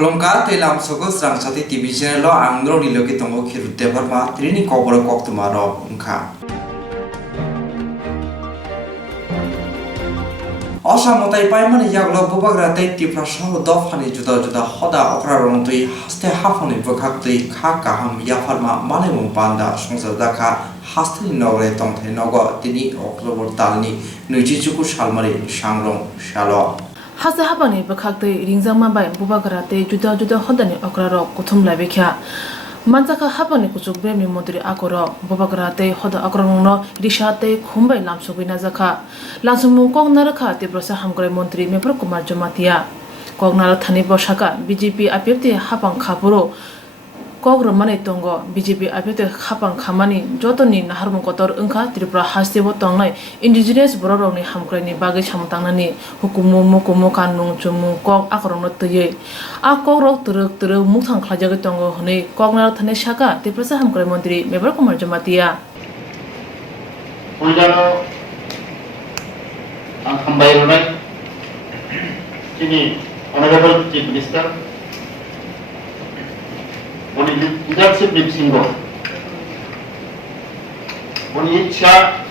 Kolomka telam soko serang sati TV channel lo angro di loki tongo kiru tebar ma trini kobor kok tumaro ungka. Osa motai pai mani yaglo bubagra tei tipra sahu dofani juda hoda okra rong tui haste hafani bukak tui kha kaham yafarma mane mumpanda songsa daka haste nogre tongte nogo tini Oktober talni nuji cuku salmari sangrong shalo. Hasa habani bakakte ringzang mabai bubagarate juda hodani okraro kuthum labekha manjaka habani kuchuk bremi modri akoro bubagarate hoda akrongno rishate khumbai lamsugina zakha lansumung kognarkha tebrasa hamgre mantri mepro kumar jamatia kognara thani bosaka BJP apepte habang khapuro Kogra mane tongo BJP apete khapang khamani jotoni naharmu kotor ungkha Tripura hastebo tongnai indigenous bororongni hamkrani bagi samtangnani hukumu mukumu kanung chumu kok akrongno teye a kokrok turuk mukhang khlajage tongo hne koknar thane shaka Tripura hamkrai mantri Mebor Kumar Jamatia Pujano ang hambai ronai kini honorable chief minister Boni leadership singo, boni icha,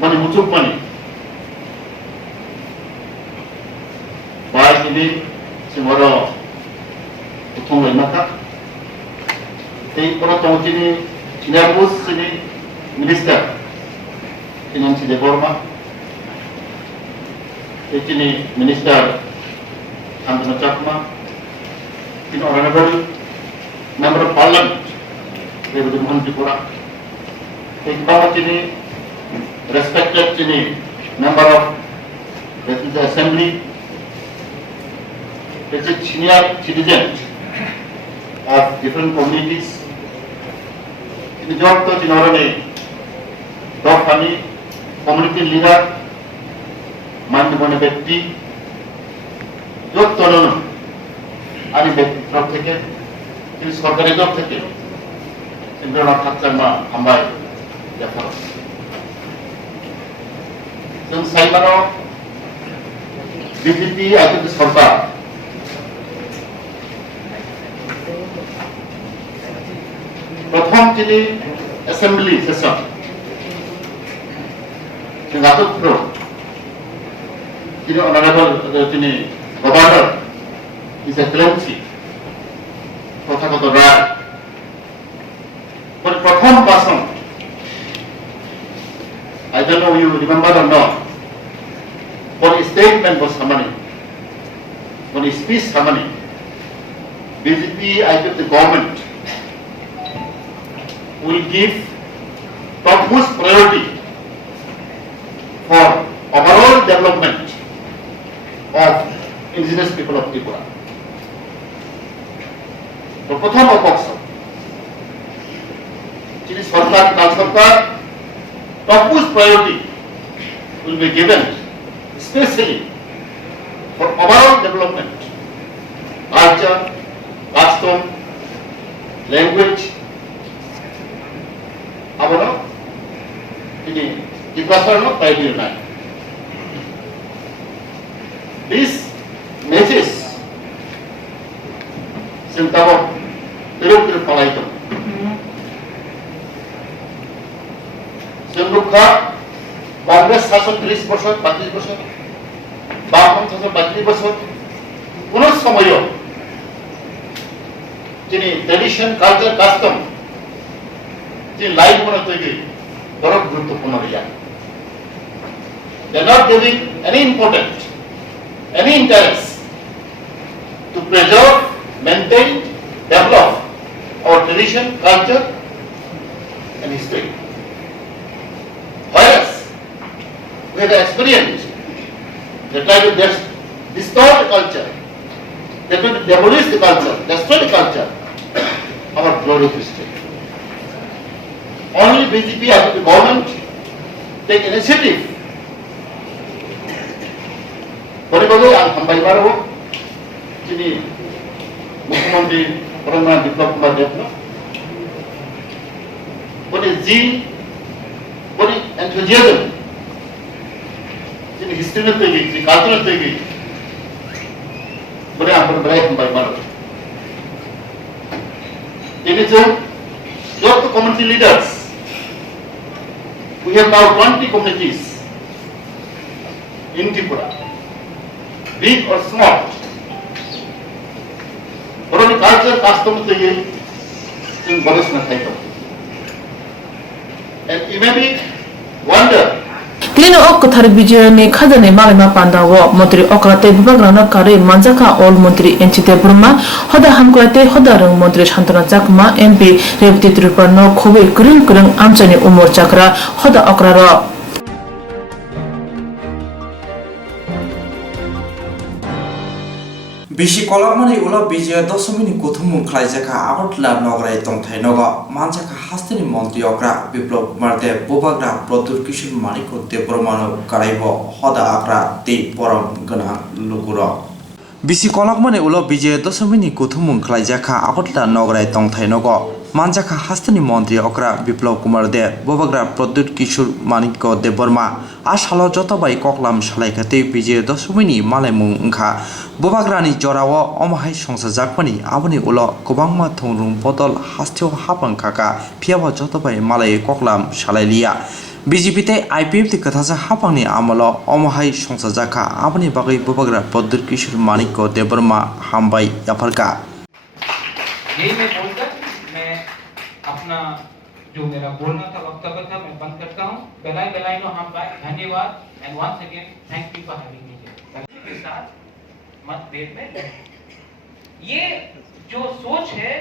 boni mucuk pani, bahas ini semua utang lemaka, tapi kalau tahun ini Chinapus ini minister, Finansi Department, ini minister Antara Chakma, ini honorable Member of Parliament, Reverend Mohan Tripura. Iqbal Chini, respected Chini, Member of the Assembly, senior citizens of different communities. In the job to Chinorani, Dog Funny, community leader, Mandamana Betty, Jok Tolono, Ari Betty Propteke. Ini সরকারি job থেকে ইন্দ্রনাথ ঠাকুরমা হামবাই দেখা जों साइबानो BJP आदि सरकार प्रथम जिनि assembly session जों आतुफ्रो जिनि ऑनरेबल जिनि governor his excellency Tathagata Roy but প্রথম ভাষণ I don't know you remember or not but a statement was summoning but a speech summoning BJP I think the government will give topmost priority for overall development of indigenous people of Tripura. প্রথম অপক্ষ যিনি সরকার কাল সরকার topmost priority will be given especially for overall development culture custom language abono ini dipasarno priority নাই this message sentabo terus palaito. Sengguka Kongres শাসন 30 বছর 32 বছর বামপন্থী শাসন 32 বছর কোন সময়ও যিনি ট্র্যাডিশন কালচার কাস্টম যিনি লাইফ মনে তৈরি বড় গুরুত্বপূর্ণ Riya they are not giving any important any interest to preserve maintain develop our tradition, culture and history. Whereas we have experienced they try to distort the culture, they try to demolish the culture, destroy the culture, our glorious history. Only BJP as the government take initiative. Bagaimana yang hambai baru ini मुख्यमंत्री प्रधान विप्लव कुमार देवना बड़ी जी बड़ी enthusiasm जिन history में तैगी जी culture में तैगी बड़े हम बड़े हम बाई मारो it is just the community leaders. We have now 20 communities in Tripura, big or small. और कल्चर custom तो ये इन बरस में था and you may be wonder. Klino ok thar bijaya ne khadane malima panda wo mantri okrate bubagrana kare manjaka all mantri enchite burma hoda hamkwate hoda rang mantri shantana jakma MP Revati Triparno khobe kurung amchani umor chakra hoda okrara Bishi kolakmani ula bijaya dosomini kuthumung khlaijaka abartla nograi tongthai noga manjaka hastini mantri okra Biplab Kumar Dev Bobagra Pradur Kishore Maniko Debromano karaibo hoda akra te boram gana luguro Bishi kolakmani ula bijaya dosomini kuthumung khlaijaka abartla nograi tongthai noga manjaka hastini mantri okra Biplab Kumar Dev Bobagra Pradur Kishore Maniko Debroma ashalo jotobai koklam salaikate bijaya dosomini malaimung ungkha Bobagrani Jorawa Omahai Songsa Jakmani Abani Ulo Kobangma Thongrung Botol Hastio Hapang Kaka Piawa Jotobai Malay Koklam Shalalia BJP te IPF te Kathasa Hapangni Amalo Omahai Songsa Jaka Abani Bagai Bobagra Pradur Kishore Maniko Debroma Hambai Yaparka यही मैं बोलकर मैं अपना जो मेरा बोलना था वक्तव्य था मैं बंद करता हूँ बेलाई नो हम बाय धन्यवाद and once again thank you for having me के साथ मतभेद में ये जो सोच है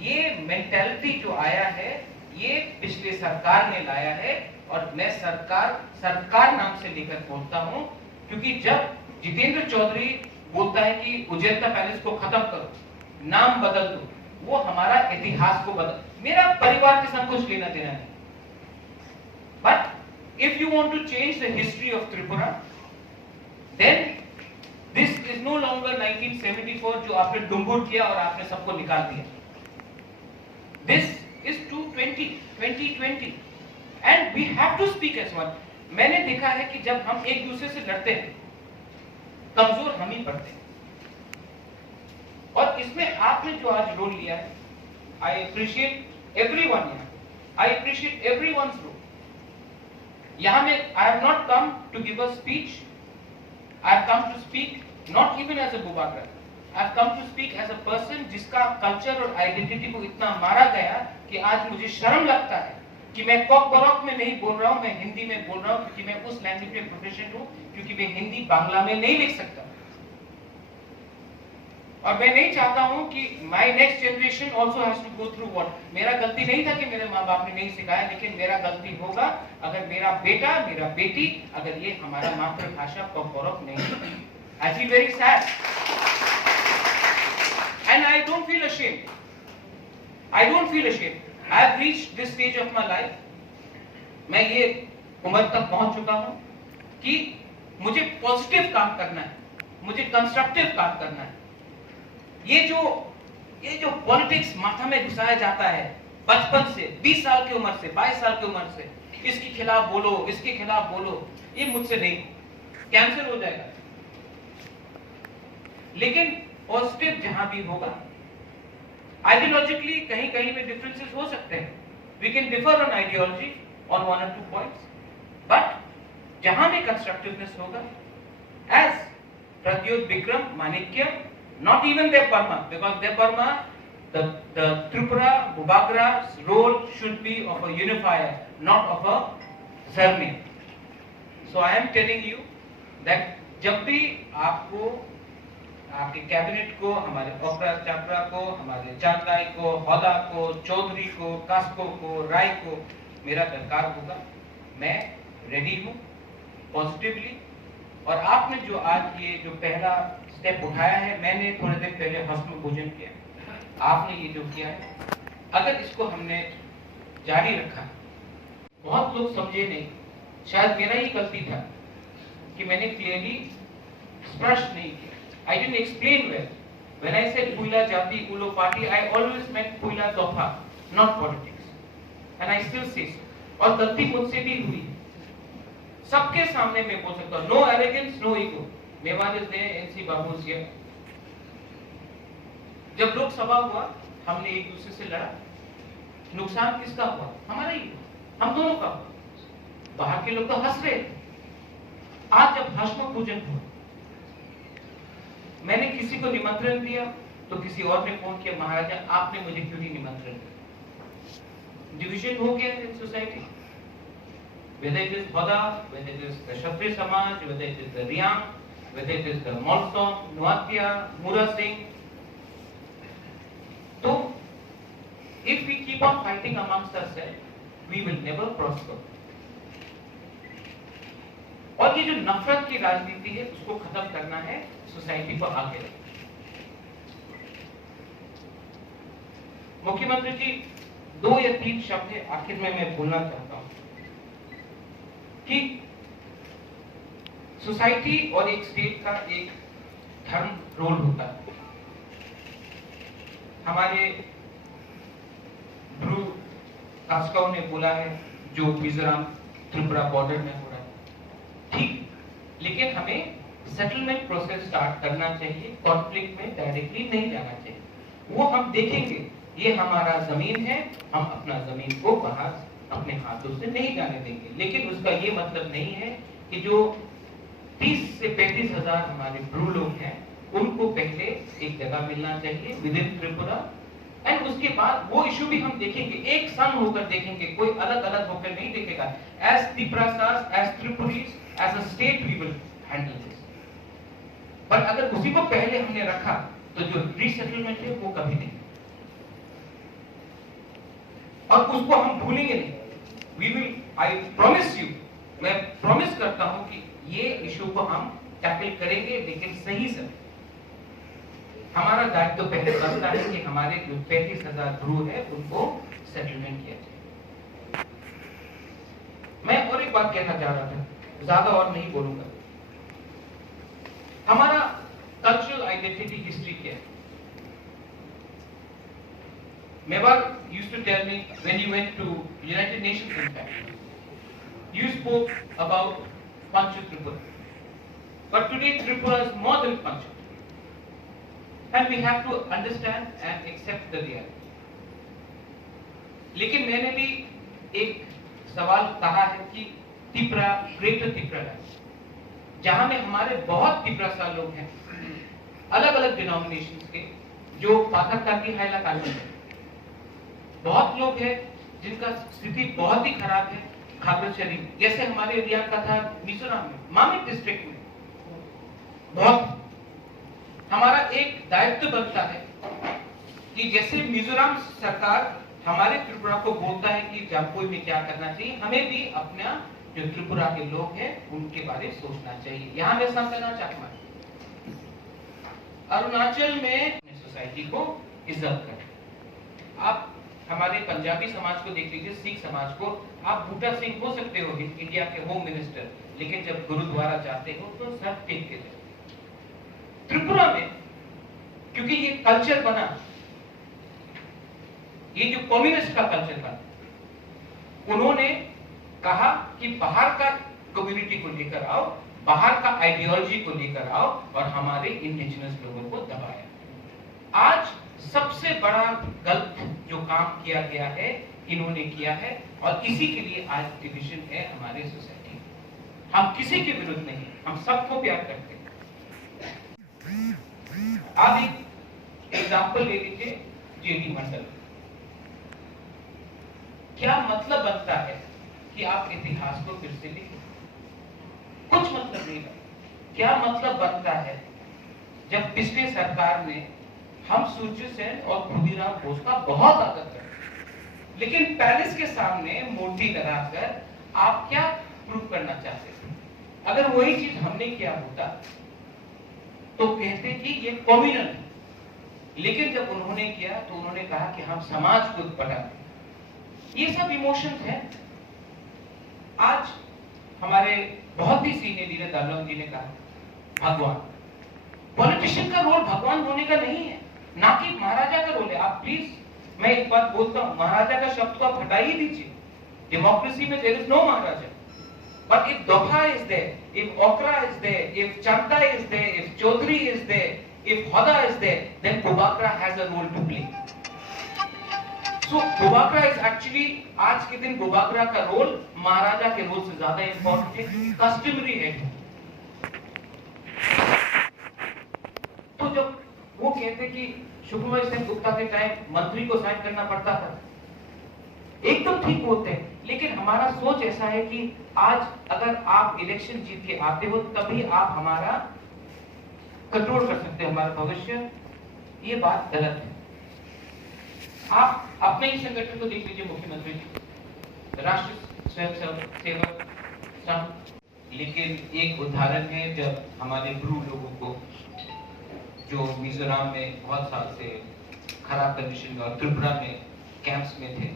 ये मेंटालिटी जो आया है ये पिछले सरकार ने लाया है और मैं सरकार नाम से लेकर बोलता हूँ क्योंकि जब जितेंद्र चौधरी बोलता है कि उजैता पैलेस को खत्म करो नाम बदल दो वो हमारा इतिहास को बदल मेरा परिवार के साथ कुछ लेना देना नहीं but if you want to change the history of Tripura then This is no longer 1974 जो आपने डुम्बुर किया और आपने सबको निकाल दिया. This is 2020 and we have to speak as one. मैंने देखा है कि जब हम एक दूसरे से लड़ते हैं कमजोर हम ही पड़ते हैं और इसमें आपने जो आज रोल लिया है I appreciate everyone here. I appreciate everyone's role. यहाँ में I have not come to give a speech. I have come to speak not even as a Bobagra. I have come to speak as a person जिसका culture और identity को इतना मारा गया कि आज मुझे शर्म लगता है कि मैं कॉक बरॉक में नहीं बोल रहा हूँ मैं हिंदी में बोल रहा हूँ क्योंकि मैं उस लैंग्वेज में प्रोफेशनल हूँ क्योंकि मैं हिंदी बांग्ला में नहीं लिख सकता और मैं नहीं चाहता हूँ कि my next generation also has to go through what मेरा गलती नहीं था कि मेरे माँ बाप ने नहीं सिखाया लेकिन मेरा गलती होगा अगर मेरा बेटा मेरा बेटी अगर ये हमारा मातृभाषा कॉक बरॉक नहीं I feel very sad and I don't feel ashamed. I don't feel ashamed. I have reached this stage of my life. मैं ये उम्र तक पहुंच चुका हूं कि मुझे पॉजिटिव काम करना है, मुझे कंस्ट्रक्टिव काम करना है. ये जो पॉलिटिक्स माथा में घुसाया जाता है बचपन से 20 साल की उम्र से 22 साल की उम्र से इसके खिलाफ बोलो इसके खिलाफ बोलो ये मुझसे नहीं कैंसिल हो जाएगा लेकिन पॉजिटिव जहां भी होगा आइडियोलॉजिकली कहीं कहीं में डिफरेंसेस हो सकते हैं we can differ on ideology on 1 or 2 points but जहां भी कंस्ट्रक्टिवनेस होगा as Pradyot Bikram Manikya not even Dev Burma because Dev Burma the Tripura Bobagra's role should be of a unifier not of a surname so I am telling you that जब भी आपको आपके cabinet को हमारे ओकरा चापरा को हमारे चांदाई को होदा को चौधरी को कास्को को राय को मेरा दरकार होगा मैं रेडी हूँ पॉजिटिवली और आपने जो आज ये जो पहला स्टेप उठाया है मैंने थोड़े दिन पहले हस्म भोजन किया आपने ये जो किया है अगर इसको हमने जारी रखा बहुत लोग समझे नहीं शायद मेरा ही गलती था कि मैंने क्लियरली स्पष्ट नहीं किया I didn't explain well when I said Puila Jati Ulo Party I always meant Puila Dofa not politics and I still say so और गलती मुझसे भी हुई सबके सामने मैं बोल सकता हूँ no arrogance no ego Mewar is there NC babu is here जब लोकसभा हुआ हमने एक दूसरे से लड़ा नुकसान किसका हुआ? हमारा ही हुआ, हम दोनों का हुआ। बाहर के लोग तो हंस रहे थे। आज जब भस्म पूजन हुआ, मैंने किसी को निमंत्रण दिया तो किसी और ने फोन किया, महाराजा आपने मुझे क्यों नहीं निमंत्रण दिया? डिविजन हो गया है society, whether it is Hoda, whether it is the Kshatriya Samaj, whether it is the Riyang, whether it is the Molsong, Nuatia, Mura Singh. So, if we keep on fighting amongst ourselves, we will never prosper. और ये जो नफरत की राजनीति है उसको खत्म करना है, सोसाइटी को आगे रखना। मुख्यमंत्री जी, 2 या 3 शब्द है आखिर में मैं बोलना चाहता हूं कि सोसाइटी और एक स्टेट का एक धर्म रोल होता है। हमारे ब्रू कास्काओ ने बोला है जो मिजोरम त्रिपुरा बॉर्डर में हो रहा है, ठीक, लेकिन हमें सेटलमेंट प्रोसेस स्टार्ट करना चाहिए, कॉन्फ्लिक्ट में डायरेक्टली नहीं जाना चाहिए। वो हम देखेंगे, ये हमारा जमीन है, हम अपना जमीन को बाहर अपने हाथों से नहीं जाने देंगे, लेकिन उसका ये मतलब नहीं है कि जो 30 से 35 हजार हमारे ब्रू लोग हैं उनको पहले एक जगह मिलना चाहिए विद इन त्रिपुरा, एंड उसके बाद वो इशू भी हम देखेंगे, एक संग होकर देखेंगे, कोई अलग अलग होकर नहीं देखेगा। As Tripurasas, as Tripuris, as a state we will handle this. पर अगर उसी को पहले हमने रखा तो जो रीसेटलमेंट है वो कभी नहीं, और उसको हम भूलेंगे नहीं। We will, I promise you, मैं प्रॉमिस करता हूं कि ये इशू को हम टैकल करेंगे, लेकिन सही समय। हमारा दायित्व तो पहले बनता है कि हमारे जो 35,000 ब्रू है उनको सेटलमेंट किया जाए। मैं और एक बात कहना चाह रहा था, ज्यादा और नहीं बोलूंगा। हमारा कल्चरल आइडेंटिटी हिस्ट्री क्या है? Mewar used to tell me when you went to United Nations, in fact, you spoke about Pancha Tripura. But today Tripura is more than Pancha. And we have to understand and accept the reality. लेकिन मैंने भी एक सवाल कहा है कि Tripura, greater Tripura है, जहां में हमारे बहुत त्रिपुरा लोग हैं, अलग अलग डिनोमिनेशंस के, जो पाथरकाटी हाइलाकाटी है। बहुत लोग हैं जिनका स्थिति बहुत ही खराब है खागड़ाछड़ी में, जैसे हमारे एरिया का था मिजोरम में, मामिक डिस्ट्रिक्ट में। बहुत हमारा एक दायित्व बनता है कि जैसे मिजोरम सरकार हमारे त्रिपुरा को बोलता है कि जापुई में क्या करना चाहिए, हमें भी अपना जो त्रिपुरा के लोग हैं उनके बारे में सोचना चाहिए। यहाँ मैं समझना चाहता हूँ, अरुणाचल में सोसाइटी को इज्जत करें। आप हमारे पंजाबी समाज को देख लीजिए, सिख समाज को, आप बूटा सिंह हो सकते हो इंडिया के होम मिनिस्टर, लेकिन जब गुरुद्वारा जाते हो तो सर टेक के जाते। त्रिपुरा में क्योंकि ये कल्चर बना, ये जो कम्युनिस्ट का कल्चर बना, उन्होंने कहा कि बाहर का कम्युनिटी को लेकर आओ, बाहर का आइडियोलॉजी को लेकर आओ, और हमारे इंडिजिनस लोगों को दबाया। आज सबसे बड़ा गलत जो काम किया गया है इन्होंने किया है, और इसी के लिए आज डिवीजन है हमारे सोसाइटी में। हम किसी के विरुद्ध नहीं, हम सबको प्यार करते हैं। आप एक एग्जाम्पल ले लीजिए, जेडी मंडल। क्या मतलब बनता है कि आप इतिहास को फिर से लिखें? कुछ मतलब नहीं बनता। क्या मतलब बनता है जब पिछले सरकार ने हम सूर्य सेन और खुदीराम बोस का बहुत आदर करते, लेकिन पैलेस के सामने मूर्ति लगाकर आप क्या प्रूव करना चाहते थे? अगर वही चीज हमने किया होता तो कहते कि ये कम्युनल है, लेकिन जब उन्होंने किया तो उन्होंने कहा कि हम समाज को बढ़ाते। ये सब इमोशंस हैं। आज हमारे बहुत ही सीनियर लीडर दालों जी ने कहा भगवान, पॉलिटिशियन का रोल भगवान होने का नहीं है, ना कि महाराजा का रोल है। आप प्लीज, मैं एक बात बोलता हूं, महाराजा का शब्द को आप हटा ही दीजिए। डेमोक्रेसी में there is no Maharaja, but if Dofa is there, if Okra is there, if Chanda is there, if Chowdhury is there, if Hoda is there, then Bubakra has a role to play. So Bobagra is actually आज के दिन बोबागरा का role महाराजा के role से ज्यादा important है, customary है। तो जब वो कहते कि शुक्रवार सेन गुप्ता के टाइम मंत्री को साइन करना पड़ता था, एकदम ठीक होते हैं, लेकिन हमारा सोच ऐसा है कि आज अगर आप इलेक्शन जीत के आते हो तभी आप हमारा कंट्रोल कर सकते हैं हमारा भविष्य। ये बात गलत है। आप अपने ही संगठन को देख लीजिए, मुख्यमंत्री जी राष्ट्रीय स्वयंसेवक संघ, लेकिन एक उदाहरण है जब हमारे ब्रू लोगों को जो मिजोरम में बहुत साल से खराब कंडीशन में और त्रिपुरा में कैंप्स में थे,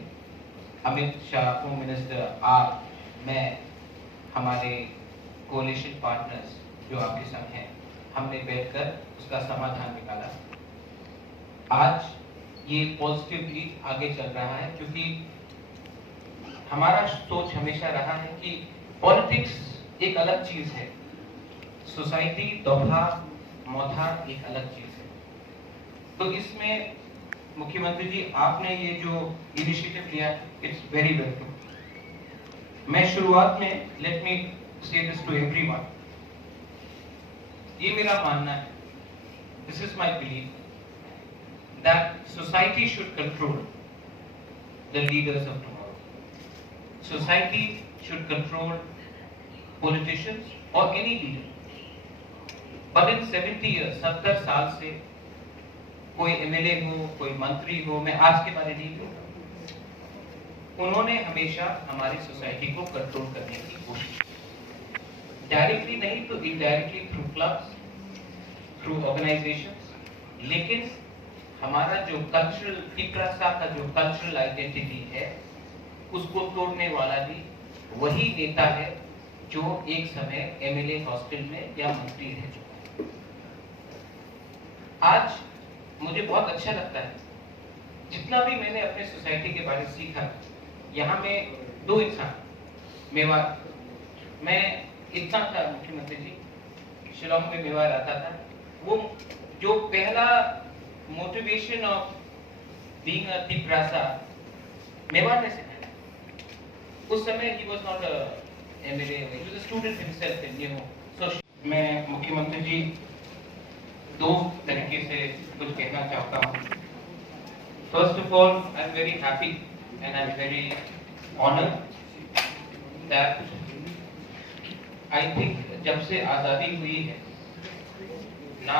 अमित शाह होम मिनिस्टर, आप, मैं, हमारे कोalition पार्टनर्स जो आपके संग हैं, हमने बैठकर उसका समाधान निकाला। आज ये पॉजिटिवली आगे चल रहा है, क्योंकि हमारा सोच हमेशा रहा है कि पॉलिटिक्स एक अलग चीज है, सोसाइटी दोभा मौथा एक अलग चीज है। तो इसमें मुख्यमंत्री जी आपने ये जो इनिशिएटिव लिया, इट्स वेरी वेलकम। मैं शुरुआत में लेट मी से दिस टू एवरीवन, ये मेरा मानना है, this is my belief that society should control the leaders of tomorrow. Society should control politicians or any leader. But in 70 years, 70 साल से कोई एमएलए हो, कोई मंत्री हो, मैं आज के बारे नहीं बोलूंगा, उन्होंने हमेशा हमारी सोसाइटी को कंट्रोल करने की कोशिश की, डायरेक्टली नहीं तो indirectly through clubs, through organisations. लेकिन हमारा जो कल्चरल तिपरासा का जो कल्चरल आइडेंटिटी है, उसको तोड़ने वाला भी वही नेता है जो एक समय एमएलए हॉस्टल में या मंत्री रह चुका है। आज मुझे बहुत अच्छा लगता है, जितना भी मैंने अपने सोसाइटी के बारे में सीखा, यहाँ में दो इंसान, मेवाड़, मैं इतना था मुख्यमंत्री जी, शिलोंग में मेवाड़ आता था, वो जो पहला motivation of being a Tiprasa Mewar ने सिखाया। उस समय he was not a MLA, he was a student himself in new. So मैं मुख्यमंत्री जी दो तरीके से कुछ कहना चाहता हूँ। First of all, I am very happy and I am very honoured that I think जब से आजादी हुई है ना,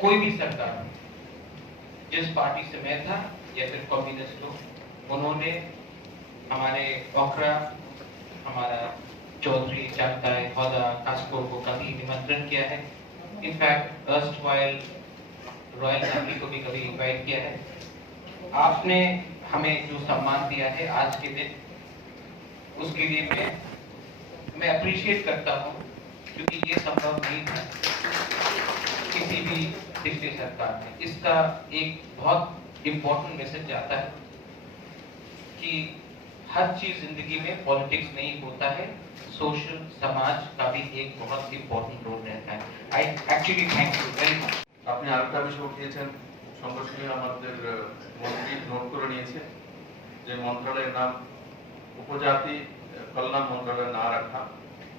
कोई भी सरकार जिस पार्टी से मैं था या फिर कम्युनिस्ट हो, उन्होंने हमारे ओखरा, हमारा चौधरी, चाकताई, हौदा, कास्को को कभी निमंत्रण किया है। इनफैक्ट अर्स्टवाइल रॉयल फैमिली को भी कभी इनवाइट किया है। आपने हमें जो सम्मान दिया है आज के दिन, उसके लिए मैं अप्रिशिएट करता हूँ, क्योंकि ये संभव नहीं था किसी भी पिछली सरकार में। इसका एक बहुत इंपॉर्टेंट मैसेज आता है कि हर चीज जिंदगी में पॉलिटिक्स नहीं होता है, सोशल समाज का भी एक बहुत इंपॉर्टेंट रोल रहता है। I actually thank you very much. আপনি আরেকটা বিষয় দিয়েছেন, সঙ্গে সঙ্গে আমাদের মন্ত্রী নোট করে নিয়েছে যে মন্ত্রণালয়ের নাম উপজাতি কল্যাণ মন্ত্রণালয় না রাখা।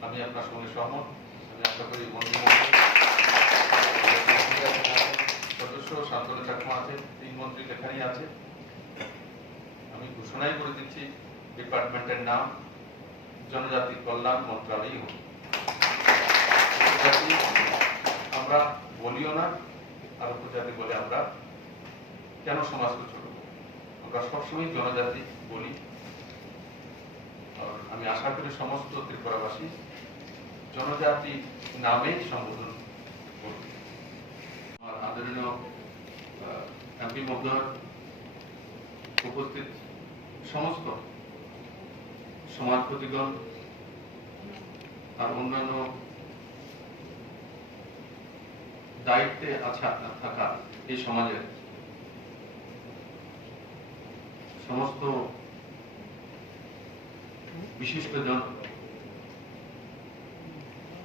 আমি আপনার সঙ্গে সহমত। আমি আশা করি সদস্য শান্তনু চাকমা আছে, 3 মন্ত্রী লেখাই আছে। আমি ঘোষণাই করে দিচ্ছি ডিপার্টমেন্টের নাম জনজাতি কল্যাণ মন্ত্রণালয় হবে। আমরা বলিও না, আর উপজাতি বলে আমরা কেন সমাজকে ছোট করব? আমরা সবসময় জনজাতি বলি। আর আমি আশা করি সমস্ত ত্রিপুরাবাসী জনজাতি নামে সম্বোধন করবে। আর আদরণীয় এমপি মহোদয়, উপস্থিত সমস্ত সমাজপতিগণ আর অন্যান্য দায়িত্বে থাকা এই সমাজের সমস্ত বিশিষ্টজন,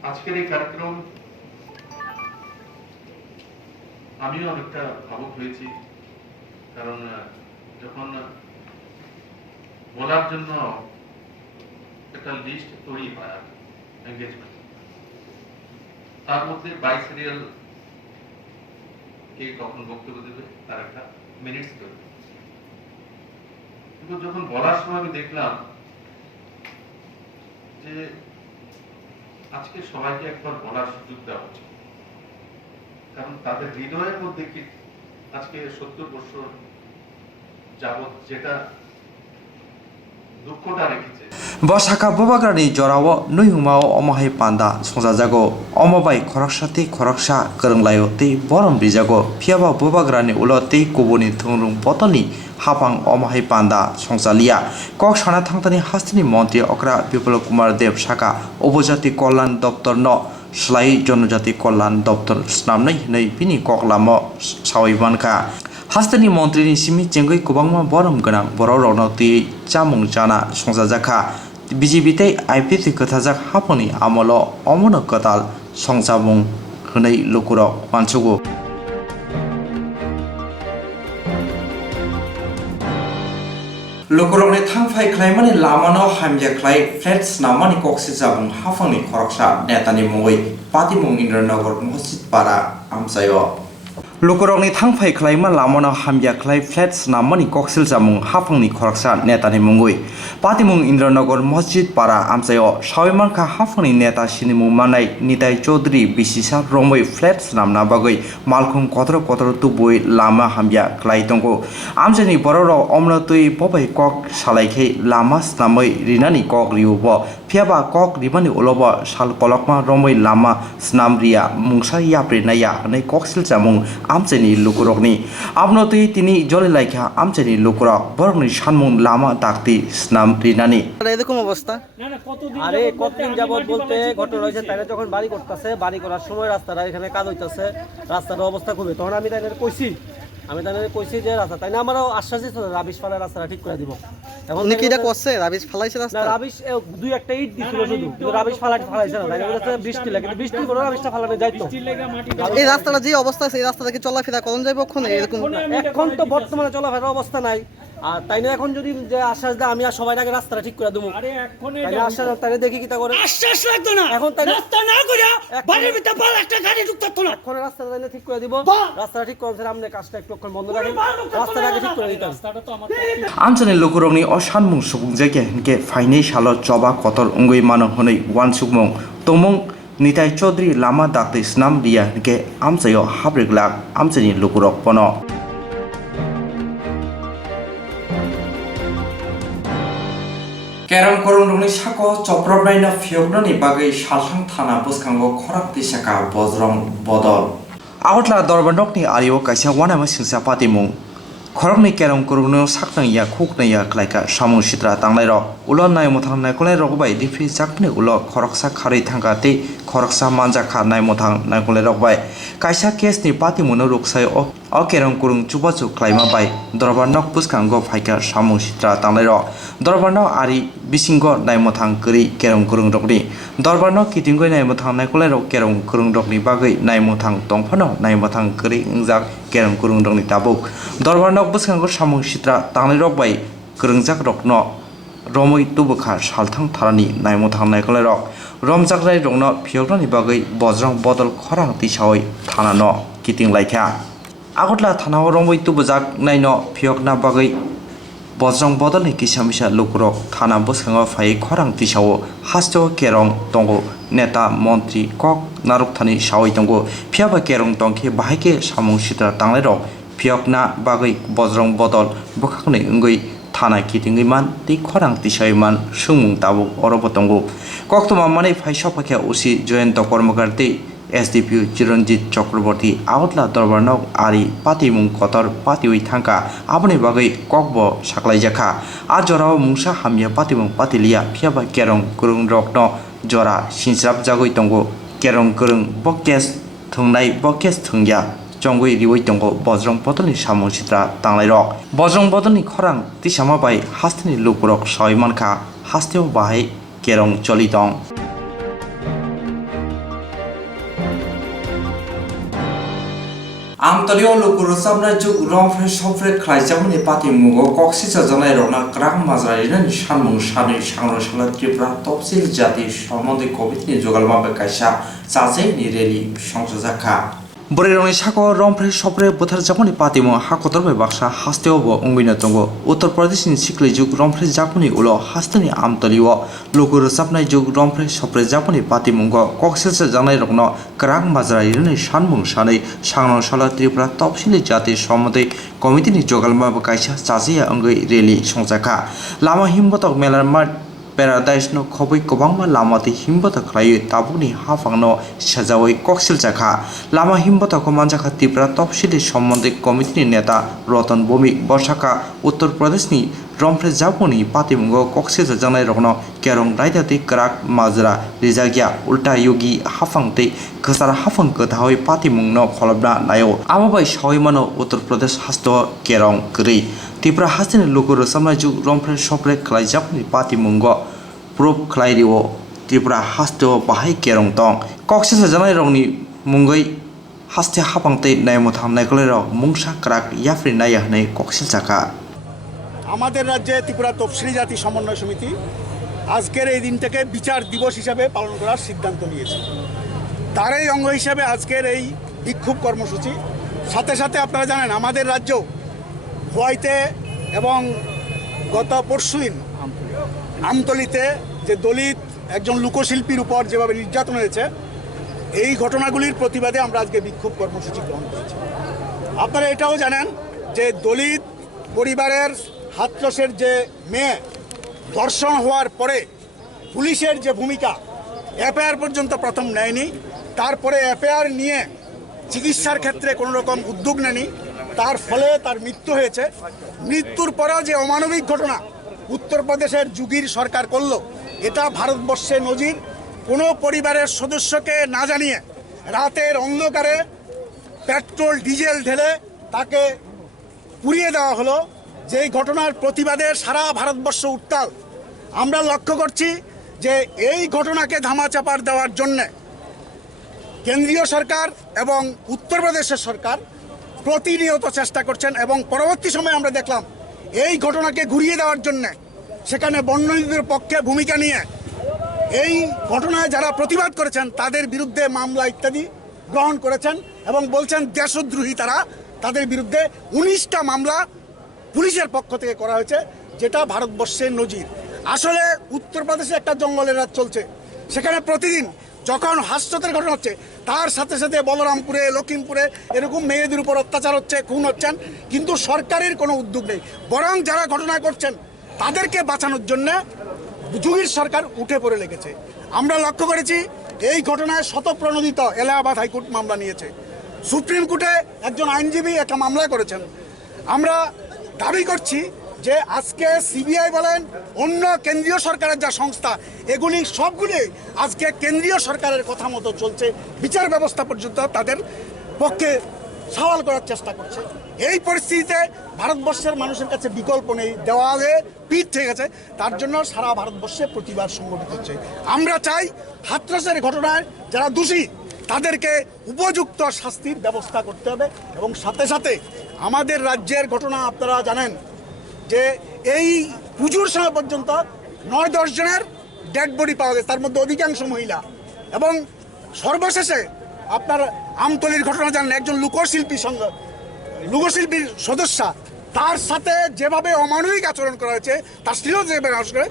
আজকের এই কার্যক্রম আমিও অনেকটা ভাবুক হয়েছি, কারণ যখন বলার জন্য একটা লিস্ট তৈরি হয় এঙ্গেজমেন্ট, তার মধ্যে 22 সিরিয়াল কে কখন বক্তব্য দেবে তার একটা মিনিটস তৈরি। কিন্তু যখন বলার সময় আমি দেখলাম যে আজকে সবাইকে একবার বলার সুযোগ দেওয়া উচিত, কারণ তাদের হৃদয়ের মধ্যে কি আজকে 70 বছর যাবৎ যেটা দুঃখটা রেখেছে। বসাকা ববাগ্রানি জরাও নুইহুমাও অমহাই পান্ডা সংজাজাগো অমবাই খরকসাতে খরকসা করংলাयो তে বরম বিজাগো ফিয়াবা ববাগ্রানি উলো তে কুবনি থুংরুং বতলনি হাপাং অমহাই পান্ডা সংজালিয়া কক সানা থাংতানি হাস্তিনি মন্ত্রী অকরা বিপ্লব কুমার দেব শাখা উপজাতি কল্যাণ দপ্তর ন স্লাই জনজাতি কল্যাণ দপ্তর স্নামনাই नै বিনি ককলাম সাवैमानखा हास्तानि मन्त्रिनि सिमि चेंगै गोबांमा बरम गोनां बर' रौनकति जामुं जाना संजाजाखा बिजेपि तै आइपिसि खोथाजाक हाफोनि आमल अमन कताल संजामुं होनै लुकुरक मानसुगु लुकुरकनि थांफाय ख्लायमानि लामानो हामजा ख्लाय फ्लेट्स नामानि कक्सि जामुं हाफोनि खरकसा नेतानि मुङै पातिमुं इन्द्रनगर मस्जिद पारा आमसायो लुकुरकनि थांफाय ख्लायमा लामानो हामजा ख्लाय फ्लेट्स नामानि कक्सिल जामुं हाफांनि खरकसा नेतानि मुङै पातिमुं इन्द्रनगर मस्जिद पारा आमसायो सावैमानखा हाफांनि नेता सिनिमुं मानाय निताय चौधरी बिसिसा रमै फ्लेट्स नामना बागै मालखुम कतर कतर तुबुय लामा हामजा ख्लाय दंगो आमसानि बर'राव अमनतुय बबाय कक सालायखै लामा स्नामै रिनानि कक रिउब फियाबा कक रिमानि उलबा साल कलकमा रमै लामा स्नामरिया मुंसा याप्रिनाया नै कक्सिल जामुं आमचेनि लुकुरकनि आबनतुय तिनि जलिलायखा आमचेनि लुकुरक बरनि सानमुं लामा दाक्ति स्नाम रिनानि এরকম অবস্থা আরে কতদিন যাবত বলতে ঘটনা হয়েছে তাইরা যখন বাড়ি করতেছে বাড়ি করার সময় রাস্তাটা এখানে কাজ হইতাছে রাস্তার অবস্থা খুবই তখন আমি তাইদের কইছি যে রাস্তা তাই না আমারও আশ্বাস দিছিল রাবিশ ফালার রাস্তাটা ঠিক করে দিব এখন কি এটা করছে রাবিশ ফালাইছে রাস্তা না রাবিশ দুই একটা ইট দিছিল শুধু কিন্তু রাবিশ ফালাইছে না তাই না বৃষ্টি লাগে কিন্তু বৃষ্টি করে রাবিশটা ফালানো যাইতো এই রাস্তাটা যে অবস্থা আছে এই রাস্তা থেকে চলাফেরা করুন যাইব এখন এরকম এখন তো বর্তমানে চলাফেরার অবস্থা নাই আর তাই না এখন যদি যে আশ্বাস দেয় আমি আর সবাই আগে রাস্তাটা ঠিক করে দেবো তাই আশ্বাস তাই দেখি কি তা করে আশ্বাস লাগতো না এখন তাই রাস্তা না করে বাড়ির ভিতরে পাল একটা গাড়ি ঢুকতো না এখন রাস্তাটা তাই ঠিক করে দিব রাস্তাটা ঠিক করে সামনে কাজটা একটু বন্ধ রাখেন রাস্তাটা আগে ঠিক করে দিতাম রাস্তাটা তো আমার आमचेनि लुकुरकनि असानमुं सुबुंजायखे हिनके फाइनै साल जबा कतर उंगै मानो हनै वानसुकमुं तमुं निताय चौधरी लामा दाक्ति स्नाम रिया हिनके आमचायो हाब्रिगलाक आमचेनि लुकुरक पनो केरम करंगनि साको चप्रबनायना फियगनानि बागै सालथां थाना बुसखांगो खराक दिसाका बज्रं बदल आवटला दरबारनकनि आरियो कायसा वानामा सिंसा पातिमुं खरकनि केरम करंगनो साकनाया खुकनाया क्लाइका सामुं सित्रा तांलायरक उलो नायमथां नायखलायरक बाय दिफ्रि जाकनि उलो खरकसा खारै थांगाते खरकसा मानजाखा नायमथां नायखलायरक बाय कायसा केसनि पातिमुनो रुकसाय अ केरम करं चुबाचु क्लाइमा बाय दरबारनक बुसखांगो फाइका सामुं सित्रा तांलायरक दरबारनक आरि बिसिंगो नायमथां गरि केरम करं रकनि दरबारनक कितिंगो नायमथां नायखलायरक केरम करं रकनि बागै नायमथां दंफानो नायमथां गरि इंजाक केरम करं रकनि ताबुक दरबारनक बुसखांगो सामुं सित्रा तांलायरक बाय करंजाक रकनो रमै तुबुखा सालथां थारानि नायमथां नायखलायरक रमजाकलाय रंनो फियगनानि बागै बज्रं बदल खरां तिसावै थानानो कितिंलायखा आगतला थानाव रमै तुबुजाक नायनो फियगना बागै बज्रं बदलनि किसामिसा लुकुरक थाना बुसखांगो फाय खरां तिसावो हास्तो केरं दंगो नेता मन्त्रि कक नारुकथानि सावै दंगो फियाबा केरं दंखे बाहायके सामुं सित्रा तांलायरक फियगना बागै बज्रं बदल बुखांनि उंगै थाना कितिंगैमान दै खरां तिसायमान सुमुं ताबुक अरब दंगो कक्तमा माने फायसफाखे उसि जयন্ত कर्मकार दै एसडिपिउ चिरंजीत चक्रवर्ती आवतला दरबारनक आरि पातिमुं कतर पातिवै थांका आबनि बागै ककब साक्लायजाखा आ जराव मुंसा हामिया पातिमुं पातिलिया फियाबा केरं करं रकनो जरा सिनस्राब जागै दंगो केरं करं बकेस थंनाय बकेस थंया जंगै रिवै दंगो बज्रं बदलनि सामुं सित्रा तांलायरक बज्रं बदलनि खरां तिसामा बाय हास्तिनि लुकुरक सावैमानखा हास्तेव बाहाय केरं चलि दं Amtolio Lukuru Samna Juk Romfre Sofre Klaijamani Pati Mugo Coxisa Zanai Gram Mazarinan Shanmung Shani Shangro Shala Tripra Topsil Jati Shamodi Committee Jogalma Kaisha Saze Nireli Shangzaka. Boreroni Shako Romfre Sopre Butter Japani Patimo Hakotorbe Baksha Hasteobo Ungwinatongo Uttar Pradesh in Sikli Juk Romfre Japani Ulo Hastani Amtolio Lukuru Sapna Juk Romfre Sopre Japani Patimungo Coxisa Zanai Rogno Krang Mazarinan Shanmung Shani Shangro Shala Tripra Topsil Jati Shamodi Committee Jogalma Kaisha Sazia Ungwi Reli Shangzaka Lama Himbotok Melar Paradise no Kobi Kobama Lamati Himbota Klayu Tabuni Hafano Shazawai Coxil Jaka Lama Himbota Komanjaka Tipra Topshili Shamonde Committee Neta Rotan Bomi Boshaka Uttar Pradeshni Romfre Japoni Patimungo Coxil Janai Rogno Kerong Raidati Krak Mazra Rizagya Ulta Yogi Hafangte Kasara Hafang Katawi Patimungno Kolabna Nayo Amabai Shoimano Uttar Pradesh Hasto Kerong Kri Tipra Hasin Lukuru Samaju Romfre Sopre Klai Japani Patimungo Proof Klairio Tipra Hasto Bahai Kerong Tong Coxil Janai Rogni Mungai Haste Hapangte Naimotham Nakolero Mungsha Krak Yafri Nayahne Coxil Jaka আমাদের রাজ্যে ত্রিপুরা তফসিলি জাতি সমন্বয় সমিতি আজকের এই দিনটাকে বিচার দিবস হিসাবে পালন করার সিদ্ধান্ত নিয়েছে তারই অঙ্গ হিসাবে আজকের এই বিক্ষোভ কর্মসূচি সাথে সাথে আপনারা জানেন আমাদের রাজ্য হোয়াইতে এবং গত পরশুদিন আমতলিতে যে দলিত একজন লোকশিল্পীর উপর যেভাবে নির্যাতন হয়েছে এই ঘটনাগুলির প্রতিবাদে আমরা আজকে বিক্ষোভ কর্মসূচি গ্রহণ করেছি আপনারা এটাও জানেন যে দলিত পরিবারের হাতরসের যে মেয়ে ধর্ষণ হওয়ার পরে পুলিশের যে ভূমিকা এফআইআর পর্যন্ত প্রথম নেয়নি তারপরে এফআইআর নিয়ে চিকিৎসার ক্ষেত্রে কোনো রকম উদ্যোগ নেয়নি তার ফলে তার মৃত্যু হয়েছে মৃত্যুর পরেও যে অমানবিক ঘটনা উত্তরপ্রদেশের যোগীর সরকার করলো এটা ভারতবর্ষে নজির কোনো পরিবারের সদস্যকে না জানিয়ে রাতের অন্ধকারে পেট্রোল ডিজেল ঢেলে তাকে পুড়িয়ে দেওয়া হলো যেই ঘটনার প্রতিবাদে সারা ভারতবর্ষ উত্তাল আমরা লক্ষ্য করছি যে এই ঘটনাকে ধামাচাপা দেওয়ার জন্য কেন্দ্রীয় সরকার এবং উত্তরপ্রদেশের সরকার প্রতিনিয়ত চেষ্টা করছেন এবং পরবর্তী সময়ে আমরা দেখলাম এই ঘটনাকে ঘুরিয়ে দেওয়ার জন্য সেখানে বন্যজীবীদের পক্ষে ভূমিকা নিয়ে এই ঘটনায় যারা প্রতিবাদ করেছেন তাদের বিরুদ্ধে মামলা ইত্যাদি গ্রহণ করেছেন এবং বলছেন দেশদ্রোহী তারা তাদের বিরুদ্ধে 19টা মামলা পুলিশের পক্ষ থেকে করা হয়েছে যেটা ভারতবর্ষের নজির আসলে উত্তরপ্রদেশে একটা জঙ্গলের রাজ চলছে সেখানে প্রতিদিন যখন হাস্যতের ঘটনা হচ্ছে তার সাথে সাথে বলরামপুরে লখিমপুরে এরকম মেয়েদের উপর অত্যাচার হচ্ছে খুন হচ্ছেন কিন্তু সরকারের কোনো উদ্যোগ নেই বরং যারা ঘটনা করছেন তাদেরকে বাঁচানোর জন্য যোগীর সরকার উঠে পড়ে লেগেছে আমরা লক্ষ্য করেছি এই ঘটনায় শতপ্রণোদিত এলাহাবাদ হাইকোর্ট মামলা নিয়েছে সুপ্রিম কোর্টে একজন আইনজীবী একটা মামলা করেছেন আমরা দাবি করছি যে আজকে সিবিআই বলেন অন্য কেন্দ্রীয় সরকারের যা সংস্থা এগুলি সবগুলি আজকে কেন্দ্রীয় সরকারের কথা মতো চলছে বিচার ব্যবস্থা পর্যন্ত তাদের পক্ষে সওয়াল করার চেষ্টা করছে এই পরিস্থিতিতে ভারতবর্ষের মানুষের কাছে বিকল্প নেই দেওয়ালে পিঠ থেকে গেছে তার জন্য সারা ভারতবর্ষে প্রতিবাদ সংগঠিত হচ্ছে আমরা চাই হাতরসের ঘটনায় যারা দোষী তাদেরকে উপযুক্ত শাস্তির ব্যবস্থা করতে হবে এবং সাথে সাথে আমাদের রাজ্যের ঘটনা আপনারা জানেন যে এই পুজোর সময় পর্যন্ত 9-10 জনের ডেড বডি পাওয়া গেছে তার মধ্যে অধিকাংশ মহিলা এবং সর্বশেষে আপনার আমতলির ঘটনা জানেন একজন লোকশিল্পীর সদস্যা তার সাথে যেভাবে অমানবিক আচরণ করা হয়েছে তার শ্লীলতা যেভাবে আচরণ করে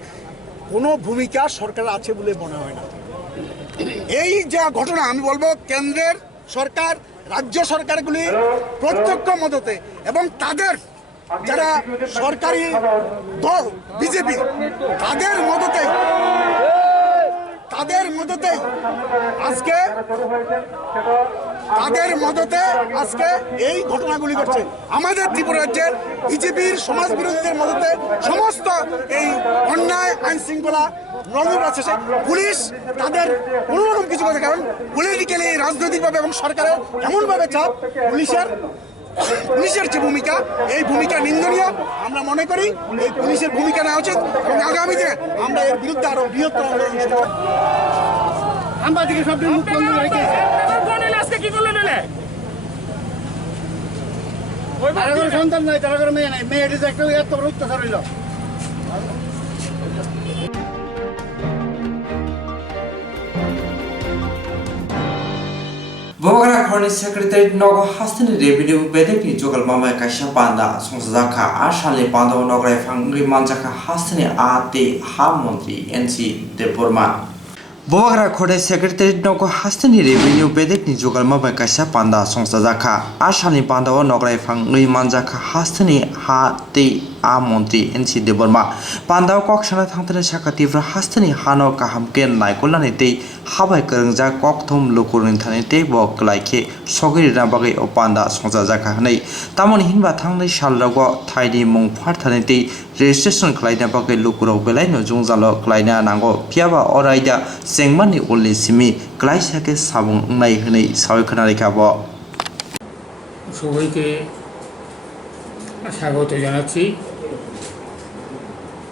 কোনো ভূমিকা সরকার আছে বলে মনে হয় না এই যে ঘটনা আমি বলবো কেন্দ্রের সরকার রাজ্য সরকারগুলি প্রত্যক্ষ মদতে এবং তাদের যারা সরকারি দল বিজেপি তাদের মদতে আজকে এই ঘটনাগুলি ঘটছে আমাদের ত্রিপুরা রাজ্যের বিজেপির সমাজ বিরোধীদের মদতে সমস্ত এই অন্যায় আইন শৃঙ্খলা নজর আছে পুলিশ তাদের কোনোরকম কিছু করছে কারণ পলিটিক্যালি রাজনৈতিকভাবে এবং সরকারের এমনভাবে চাপ পুলিশের যে ভূমিকা এই ভূমিকা নিন্দনীয় আমরা মনে করি এই পুলিশের ভূমিকা নেওয়া উচিত এবং আগামী দিনে আমরা এর বিরুদ্ধে আরো বৃহত্তর আন্দোলন আমরা দিকে সব মুখ বন্ধ রেখেছি তারা করে সন্তান নাই, তারা করে মেয়ে নাই, মেয়েটি যে একটা এত বড় অত্যাচার হইল। Bobagara Khorni Secretary Nogo Hastini Revenue Bedekni Jogal Mama Kasha Panda Songzaka Ashali Pando Nogre Fangri Manjaka Hastini Ate Hamontri NC de Burma Bobagara Khorni Secretary Nogo Hastini Revenue Bedekni Jogal Mama Kasha Panda Songzaka Ashali Pando Nogre Fangri Manjaka Hastini Ate Amonti NC de Burma Panda Kokshana Tangtani Shakativra Hastini Hano Kahamken Naikolani Day Habai Kerengja Kokthom Lukurin Tanite Bok Laike Sogiri Rabagi Opanda Songzaka Hanei Tamon Hinba Tangni Shalago Tidy Mong Partanite Registration Klaina Baki Lukuro Belino Junzalo Klaina Nango Piaba Oraida Sengmani Uli Simi Glaisake Sabung Nai Hene Sawikanarikabo সবাইকে স্বাগত জানাচ্ছি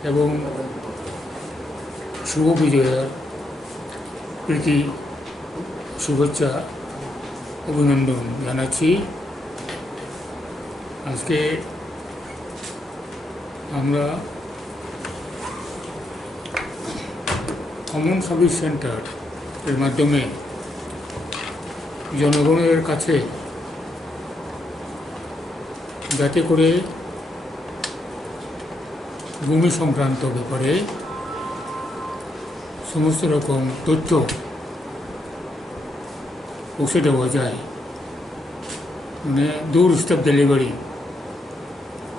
এবং শুভ বিজয়ের প্রীতি শুভেচ্ছা অভিনন্দন জানাচ্ছি। আজকে আমরা কমন সার্ভিস সেন্টার এর মাধ্যমে জনগণের কাছে যাতে করে ভূমি সংক্রান্ত ব্যাপারে সমস্ত রকম তথ্য পৌঁছে দেওয়া যায়, মানে দূর স্টেপ ডেলিভারি,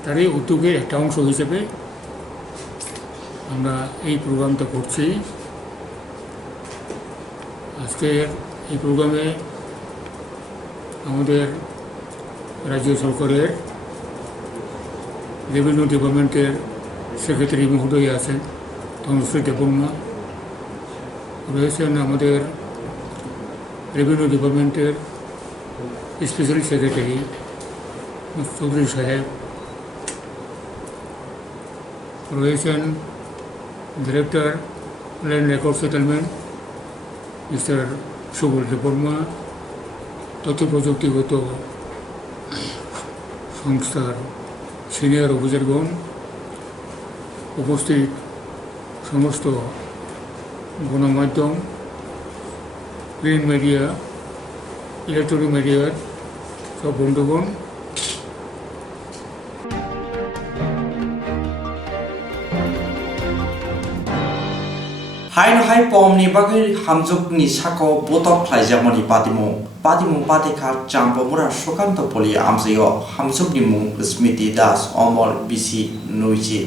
তারই উদ্যোগের একটা অংশ হিসেবে আমরা এই প্রোগ্রামটা করছি। আজকের এই প্রোগ্রামে আমাদের রাজ্য সরকারের রেভিনিউ ডিপার্টমেন্টের সেক্রেটারি মহোদয় আছেন তনুশ্রী দেববর্মা, রয়েছেন আমাদের রেভিনিউ ডিপার্টমেন্টের স্পেশাল সেক্রেটারি চৌধুরী সাহেব, রয়েছেন director land record settlement mister Subal Debbarma, তথ্য প্রযুক্তিগত সংস্থার সিনিয়র অফিসারগণ, উপস্থিত সমস্ত গণমাধ্যম, প্রিন্ট মিডিয়া, ইলেকট্রনিক মিডিয়ার সব বন্ধুগণ, Hai no hai pom ni bagai hamjuk ni sako botok plaijamoni patimu patika champo mura shokanto poli amsayo hamjuk ni mung Smiti Das Omol BC Nuiji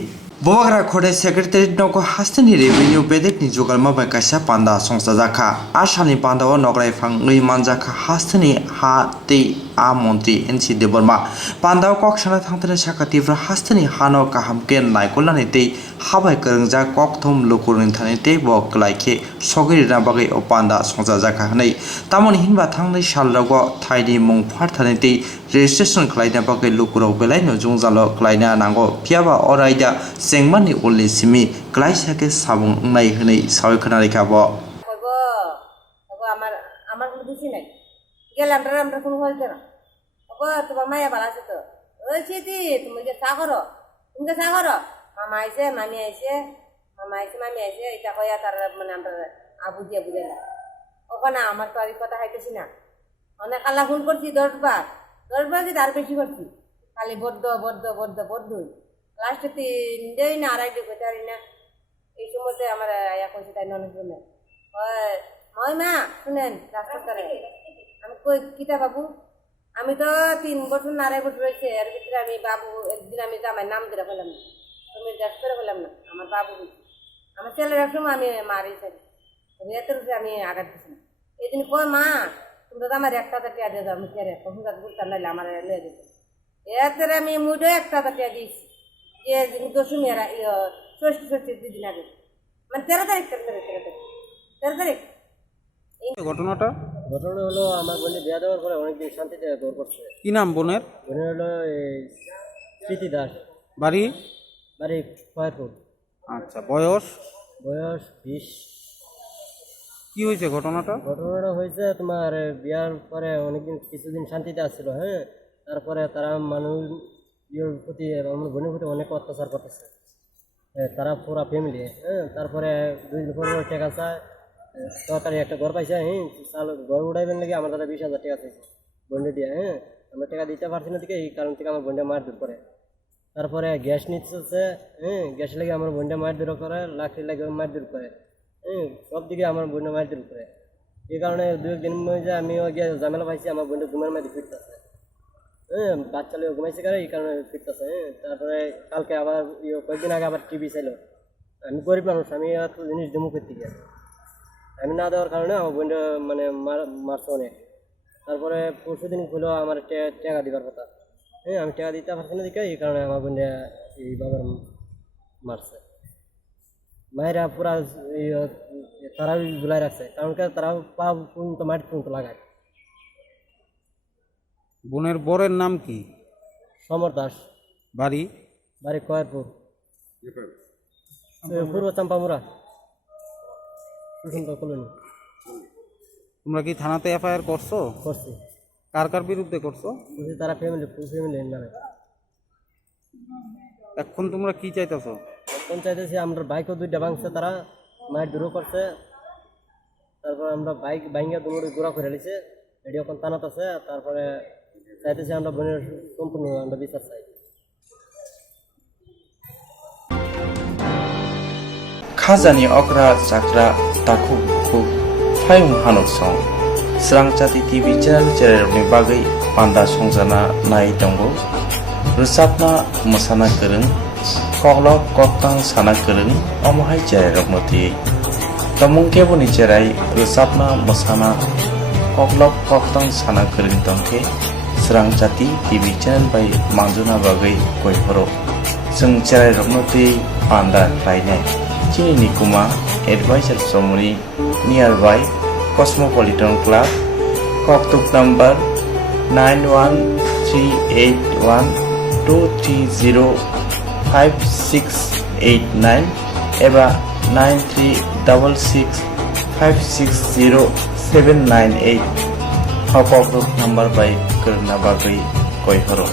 Bobagara Khorni Secretary Nogo Hastini Revenue Bedekni Jogal Mama Kasha Panda Songzaka Ashani Panda Nogre Fangri Manjaka Hastini Ate Amonti NC de Burma Panda Kokshana Tangtani Shakativra Hastini Hano Kahamken Naikolani Day Habai Kerengja Kokthom Lukurin Tanite Bok Laike Sogiri Rabagi Opanda Songzaka Hanei Tamon Hinba Tangni Shalago Tidy Mong Partanite Registration Klaina Baki Lukuro Belino Junzalo Klaina Nango Piaba Oraida Sengmani Uli Simi Glaisake Sabung Nai Hene Sawikanarikabo আমার আমার কোনো দোষই নাই, গেলাম আমরা কোনো হয়েছে না। তোমার মায়া ভালো আছে তো? ওই সেটি তুমি চা করো, তুমি চা করো। মামা আইসে মামি আইসে, মামি আইসে, এটা কয়া তার মানে আমরা আবু দিয়ে বুঝে না। ওখানে আমার তো আর কথা হাইতেছি না, অনেক আল্লাহ ফোন করছি 10 বার কি তার বেশি করছি, খালি বদ্ধ লাস্টে 3 দিন না 2.5 দিন করতে পারি না। এই সময়তে আমার এখন তাই নন শুনে হয় মা শুনেন রাস্তাটারে আমি কই কিতা বাবু, আমি তো 3 বছর না 2.5 বছর রয়েছে, এর ভিতরে আমি বাবু একদিন আমি আমার নাম ধরে ফেলাম না, তুমি ডাক করে ফেলাম না, আমার বাবু আমার ছেলের একসময় আমি মারি চাই, এত আমি আঘাত দিচ্ছি না। এই দিন কয় মা তুমি তো আমার 1 টাকা টিয়া দিয়ে দাও, আমি টিয়া রেখো বুঝতাম নাইলে আমার লয়ে দিত, এর আমি মুডে 1 টাকা টিয়া দিয়েছি, যে দশমী ষষ্ঠী 2 দিন আগে, মানে 13 তারিখ ঘটনা হলো আমার বোনের বিয়ে দেওয়ার পরে অনেকদিন শান্তিতে দৌড় করছে। কি নাম বোনের? বোনের হলো স্মৃতি দাস। বাড়ি খয়েরপুর। আচ্ছা, বয়স 20। কি হয়েছে ঘটনাটা? ঘটনাটা হয়েছে তোমার বিয়ার পরে অনেকদিন কিছুদিন শান্তিতে আসছিল, হ্যাঁ, তারপরে তারা মানুষ প্রতি আমার বোনের প্রতি অনেক অত্যাচার করতেছে, তারা পুরা ফ্যামিলি। তারপরে 2 দিন পর টাকা চায়, সরকারি একটা ঘর পাইছে, ঘর উঠাইবেন নাকি আমার দাদা 20,000 টাকা চাইছে বন্ডে দিয়ে। আমরা টাকা দিতে পারছি না দিকে, এই কারণ থেকে আমার বোনটা মারধর করে। তারপরে গ্যাস নিচ্ছে, গ্যাস লাগে আমার বোনটা মারধর করে, লাকড়ি লাগে মারধর করে, সব দিকে আমার বোনটা মারধর করে। এই কারণে 2 দিন মধ্যে আমিও গিয়ে ঝামেলা পাইছি, আমার বোনটা ঘুমের মাঝে ফিরতেছে, বাচ্চা লোক ঘুমাইছে করে, এই কারণে ফিরতেছে। তারপরে কালকে আবার কয়েকদিন আগে আবার টিভি চাইলো। আমি গরিব মানুষ, আমি এত জিনিস দেবো করতে গিয়ে, আমি না দেওয়ার কারণে আমার বোনটা মানে মারছে অনেক। তারপরে পরশু দিন হলো আমার টাকা দিবার কথা, আমি টাকা দিতে পারছি না দিকে, এই কারণে আমার বোনটা এইভাবে মারছে। মায়েরা পুরা তারা ঝুলাই রাখছে, কারণ তারা পা পর্যন্ত মাটি পর্যন্ত লাগায়। বোনের বরের নাম কি? সমর দাস। বাড়ি? বাড়ি কয়ারপুর, পূর্ব চাম্পামুড়া, কলোনি। তোমরা কি থানাতে এফআইআর করছো? করছি। কার কার বিরুদ্ধে করছো? তারা ফ্যামিলি নামে। এখন তোমরা কি চাইতেছো? এখন চাইতেছি আমরা বাইকও 2টা ভাঙছে, তারা মায়ের দূরও করছে। তারপর আমরা বাইক ভাঙিয়া দুটো গোড়া করে নিছে, এটি এখন টানাত আছে। তারপরে চাইতেছি আমরা বোনের সম্পূর্ণ আমরা বিচার চাই। খাজানি অকরা চাকরা তাকু খুব ফায়ুং হানুক সং স্রাংচাতি টিভি চ্যানেलनि बागै पान्दा संजाना नाय दंगो रोजाबना मोसाना गोरों कग्लब कक्तां साना गोरों अमहाय चेरायरक मथि तमुं केबनि चेराय रोजाबना मोसाना कग्लब कक्तां साना गोरों दंखे स्रांचाति टिभि चैनल बाय मांजुना बागै गयफोराव जों चेरायरक मथि पान्दा लायनाय Chini Nikuma Advisor Somuni nearby Cosmopolitan Club, Koktuk number 91381230569 eba 9366560798 Koktuk number by Kerna Bagri Koihoro.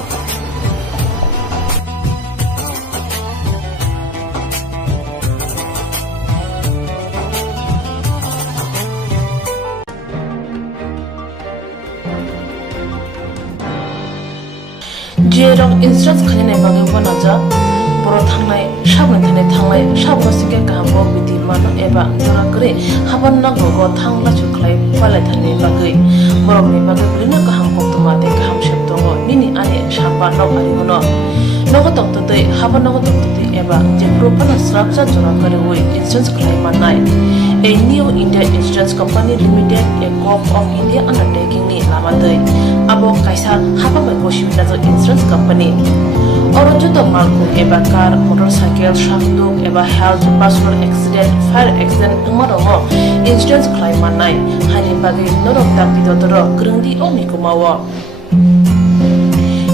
Jerong instance khane bagai banaja boro thangnai sabne thangnai sabno sike kahamo biti mano eba jora kre haban na gogo thangla chuklai palai thane bagai borok ni bagai blina kaham koktuma te kaham sheptongo nini ane sapa no ari gono nogo tokto te haban nogo tokto te eba je propana structure jora kare oi instance khlai manai a new India Insurance Company Limited, a corp of India undertaking ni lamadai abo kaisa haba bai koshibina jo insurance company oro joto malko eba car motorcycle shafduk eba health personal accident fire accident umarongo insurance claim manai hani bagi norok tapi dotoro grungdi oni kumawo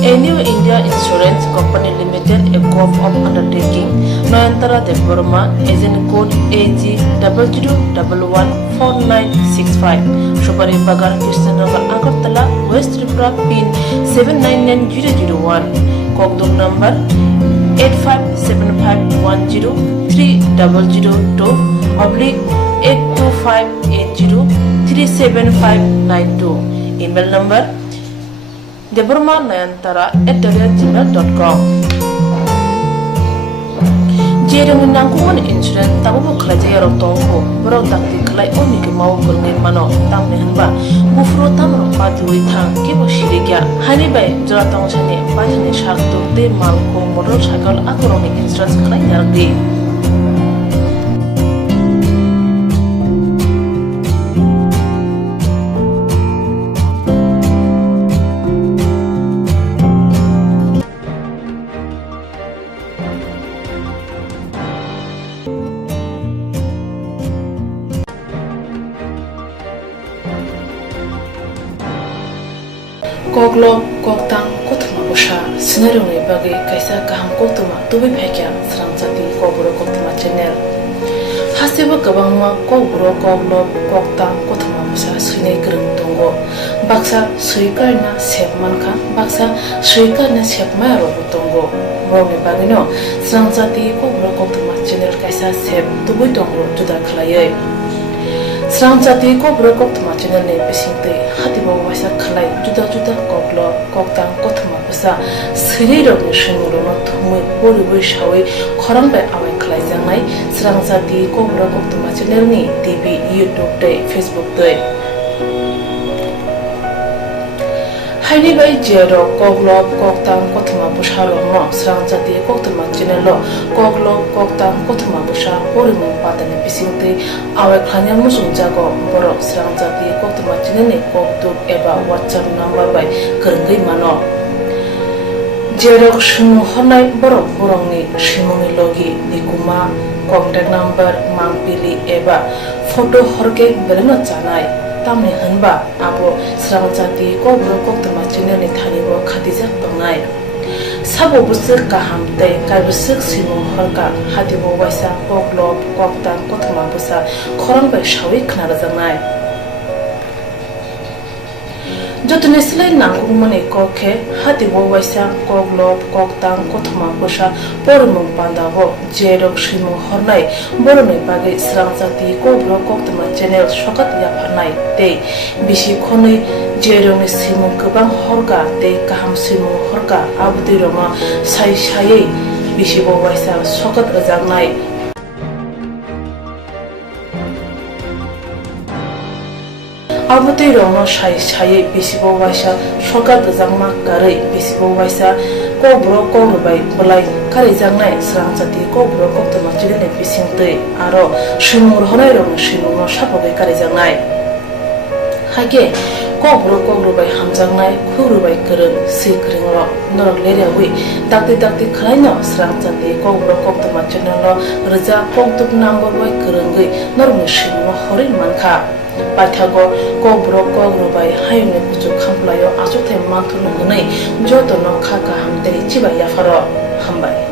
A new India Insurance Company Limited, a corp of undertaking, Noyantara Deborma, agent code AG00114965, Shubari Bagar, Kirstanagar, Agartala, West Tripura, pin 799001, Kokduk number 8575103000/82580375592, email number debormanayantara@gmail.com. Jerong nangkuman insurance tabu khlaje yarok tongko borok dakti khlai oni ke mau kurni mano tamne hanba bufro tamro patui thang ke bo shirigya hani bai jora tong chane bajane shak to te malko motorcycle akoroni insurance khlai yardi Koklo koktang kotma bosha sinarungi bagi kaisa kaham koktuma tubi phekya sramjati kobro koktuma channel haseba gabangma kobro koklo koktang kotma bosha sinai grung tongo baksa suikar na sepmanka baksa suikar na sepma ro butongo roni bagino srangjati ko brokok tuma channel kaisa sep tubui tongo juda khlaye srangjati ko brokok tuma channel ne pisinte hatibo wasa khlai juda juda koklo koktang kothma basa sri ro ne shimuro no thumui bori shawi khorang ba awai khlai jangai srangjati ko brokok tuma channel ni tv youtube te facebook te Haini bai jero koglop koktang kothma bushalo no srangjati koktama chinelo koglop koktang kothma busha porimu patane pisinte awe khanyam musung jago boro srangjati koktama chinene koktuk eba whatsapp number bai kerngei mano jero shunu honai boro borongni shimoni logi nikuma contact number mangpili eba photo horke bereno chanai tamni hanba abo srangjati ko brokok tama chinani thani bo khatijak tongnai sabo busuk kaham te kai busuk simu horka hatibo waisa koklop koktan kothma busa khorang bai shawi khnar jangai jotne slai nangung mane kokhe hatibo waisa koglop koktang kothma busa pormung pandabo jerok simu hornai borone bage srangjati ko brokok tama channel shokat ya phanai te bisi khonai jerone simu kubang horga te kaham simu horga abdi roma sai sai bisi bo waisa shokat rajangnai Abutei rono shai bisibo waisa shokat jangma kare bisibo waisa ko bro ko bai bolai kare jangnai srangjati ko bro ko tama chile bisingte aro shimur honai rono shimur shapoge kare jangnai hage ko bro bai hamjangnai khuru bai kereng sikringro norok lerewi dakti khlaino srangjati ko bro ko tama chile lo raja koktuk number bai kerengai norok shimur horin manka Pathago ko brok ko bai hayne kuchu khamplayo asuthe mathunu gunai joto no khaka hamte chiba yafaro hambai